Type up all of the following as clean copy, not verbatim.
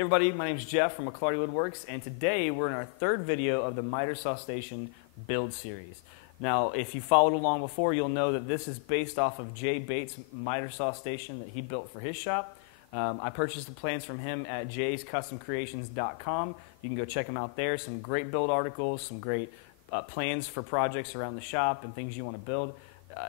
Hey everybody, my name is Jeff from McLarty Woodworks, and today we're in our third video of the miter saw station build series. Now, if you followed along before, you'll know that this is based off of Jay Bates' miter saw station that he built for his shop. I purchased the plans from him at jayscustomcreations.com. You can go check him out there. Some great build articles, some great plans for projects around the shop and things you want to build.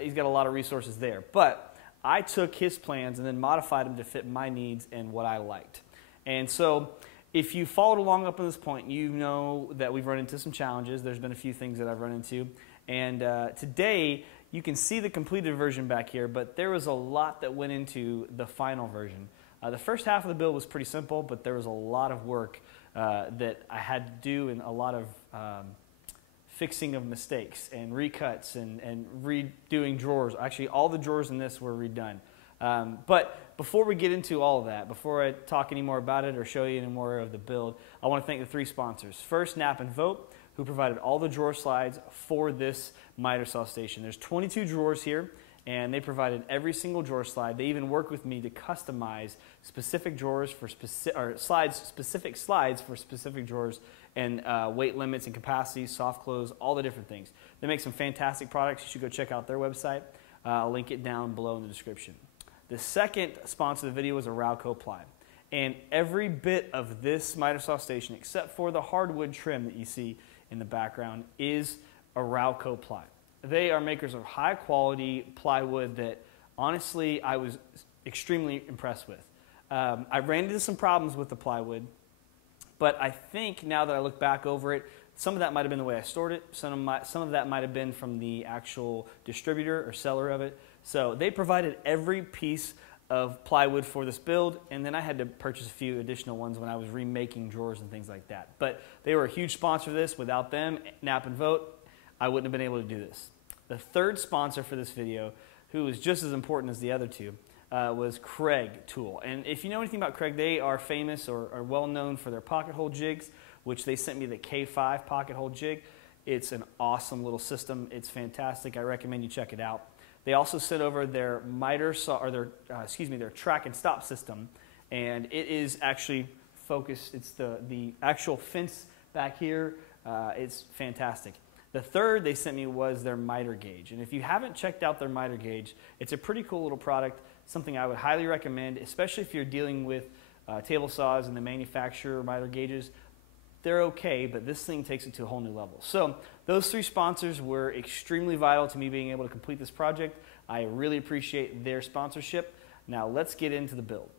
He's got a lot of resources there. But I took his plans and then modified them to fit my needs and what I liked. And so if you followed along up to this point, you know that we've run into some challenges. There's been a few things that I've run into. And today, you can see the completed version back here, but there was a lot that went into the final version. The first half of the build was pretty simple, but there was a lot of work that I had to do and a lot of fixing of mistakes and recuts and redoing drawers. Actually, all the drawers in this were redone. But before we get into all of that, before I talk any more about it or show you any more of the build, I want to thank the three sponsors. First, Knape and Vogt, who provided all the drawer slides for this miter saw station. There's 22 drawers here, and they provided every single drawer slide. They even worked with me to customize specific drawers for specific slides for specific drawers and weight limits and capacities, soft close, all the different things. They make some fantastic products. You should go check out their website. I'll link it down below in the description. The second sponsor of the video was AraucoPly. And every bit of this miter saw station, except for the hardwood trim that you see in the background, is AraucoPly. They are makers of high quality plywood that honestly I was extremely impressed with. I ran into some problems with the plywood, but I think now that I look back over it, some of that might have been the way I stored it. Some of that might have been from the actual distributor or seller of it. So they provided every piece of plywood for this build, and then I had to purchase a few additional ones when I was remaking drawers and things like that. But they were a huge sponsor of this. Without them, Knape and Vogt, I wouldn't have been able to do this. The third sponsor for this video, who was just as important as the other two, was Kreg Tool. And if you know anything about Kreg, they are famous or are well known for their pocket hole jigs, which they sent me the K5 pocket hole jig. It's an awesome little system. It's fantastic. I recommend you check it out. They also sent over their miter saw, or their track and stop system, and it is actually focused. It's the actual fence back here. It's fantastic. The third they sent me was their miter gauge, and if you haven't checked out their miter gauge, it's a pretty cool little product. Something I would highly recommend, especially if you're dealing with table saws and the manufacturer miter gauges. They're okay, but this thing takes it to a whole new level. So those three sponsors were extremely vital to me being able to complete this project. I really appreciate their sponsorship. Now let's get into the build.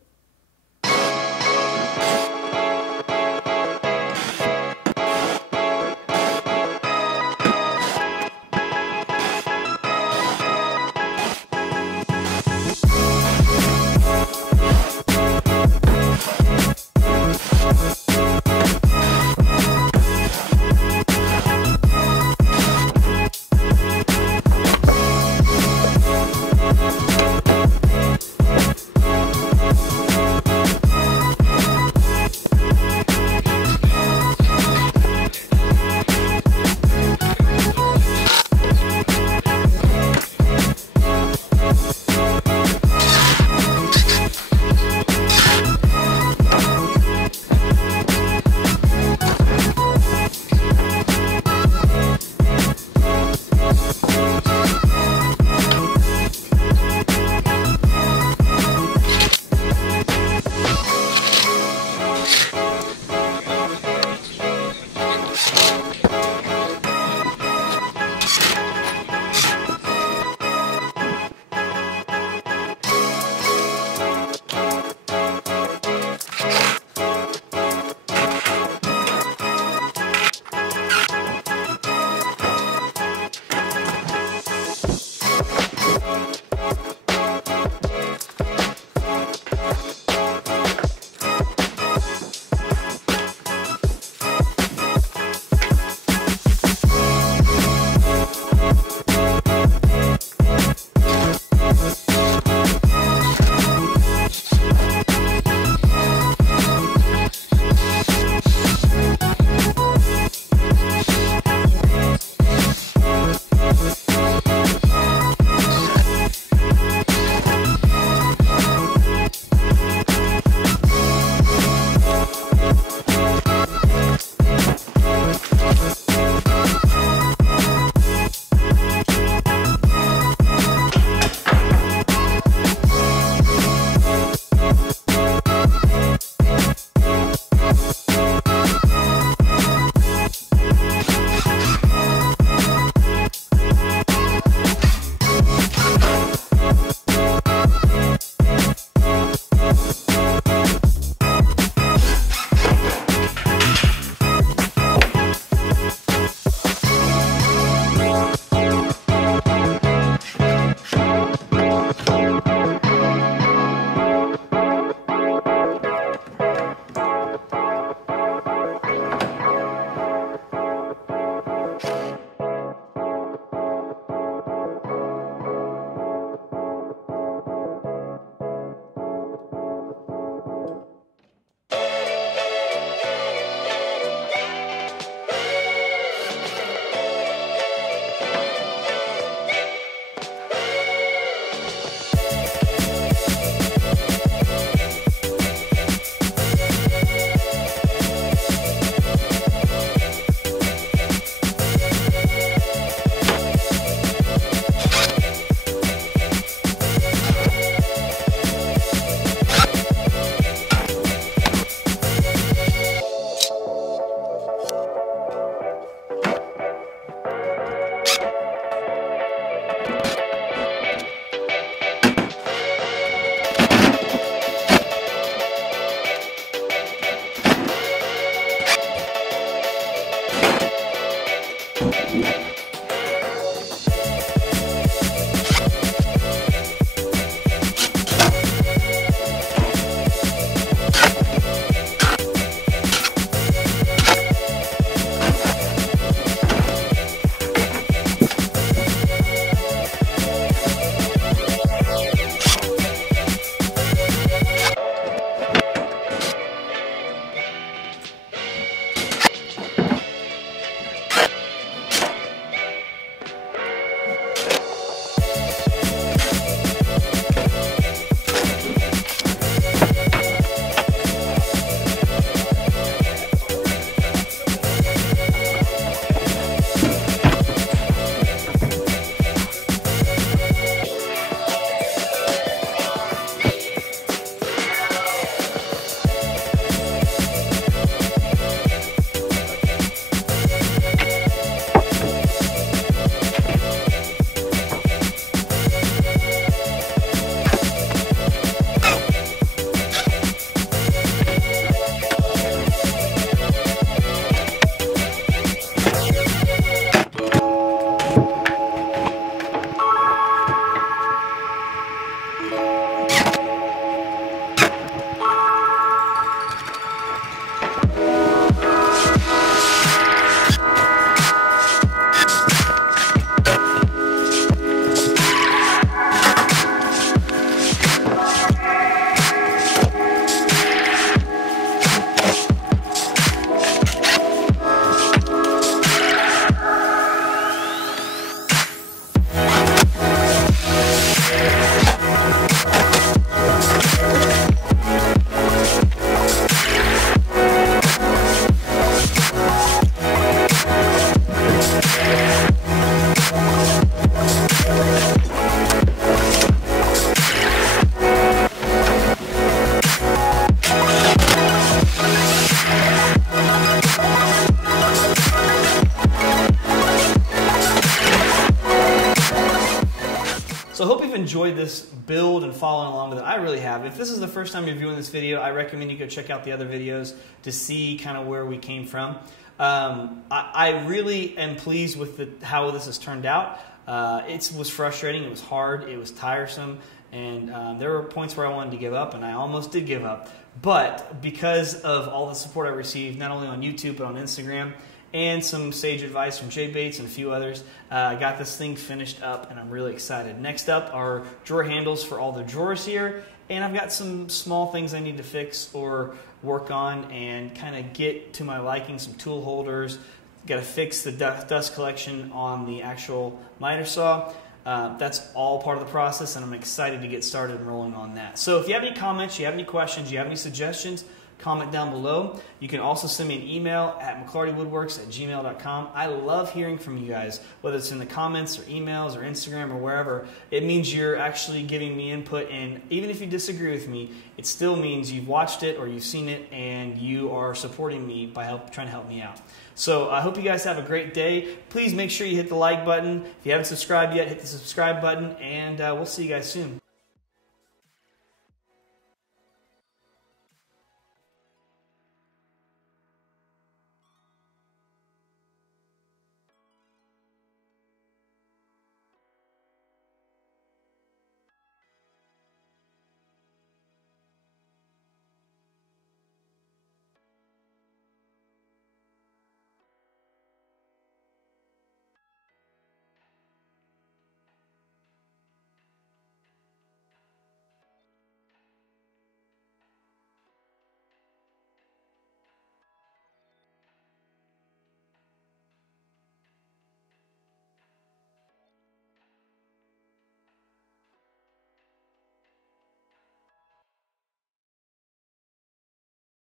So I hope you've enjoyed this build and following along with it. I really have. If this is the first time you're viewing this video, I recommend you go check out the other videos to see kind of where we came from. I really am pleased with how this has turned out. It was frustrating, it was hard, it was tiresome, and there were points where I wanted to give up, and I almost did give up. But because of all the support I received, not only on YouTube, but on Instagram, and some sage advice from Jay Bates and a few others, I got this thing finished up, and I'm really excited. Next up are drawer handles for all the drawers here, and I've got some small things I need to fix or work on and kind of get to my liking, some tool holders. Got to fix the dust collection on the actual miter saw. That's all part of the process, and I'm excited to get started and rolling on that. So if you have any comments, you have any questions, you have any suggestions, comment down below. You can also send me an email at McLartyWoodworks@gmail.com. I love hearing from you guys, whether it's in the comments or emails or Instagram or wherever. It means you're actually giving me input, and even if you disagree with me, it still means you've watched it or you've seen it and you are supporting me by trying to help me out. So I hope you guys have a great day. Please make sure you hit the like button. If you haven't subscribed yet, hit the subscribe button, and we'll see you guys soon.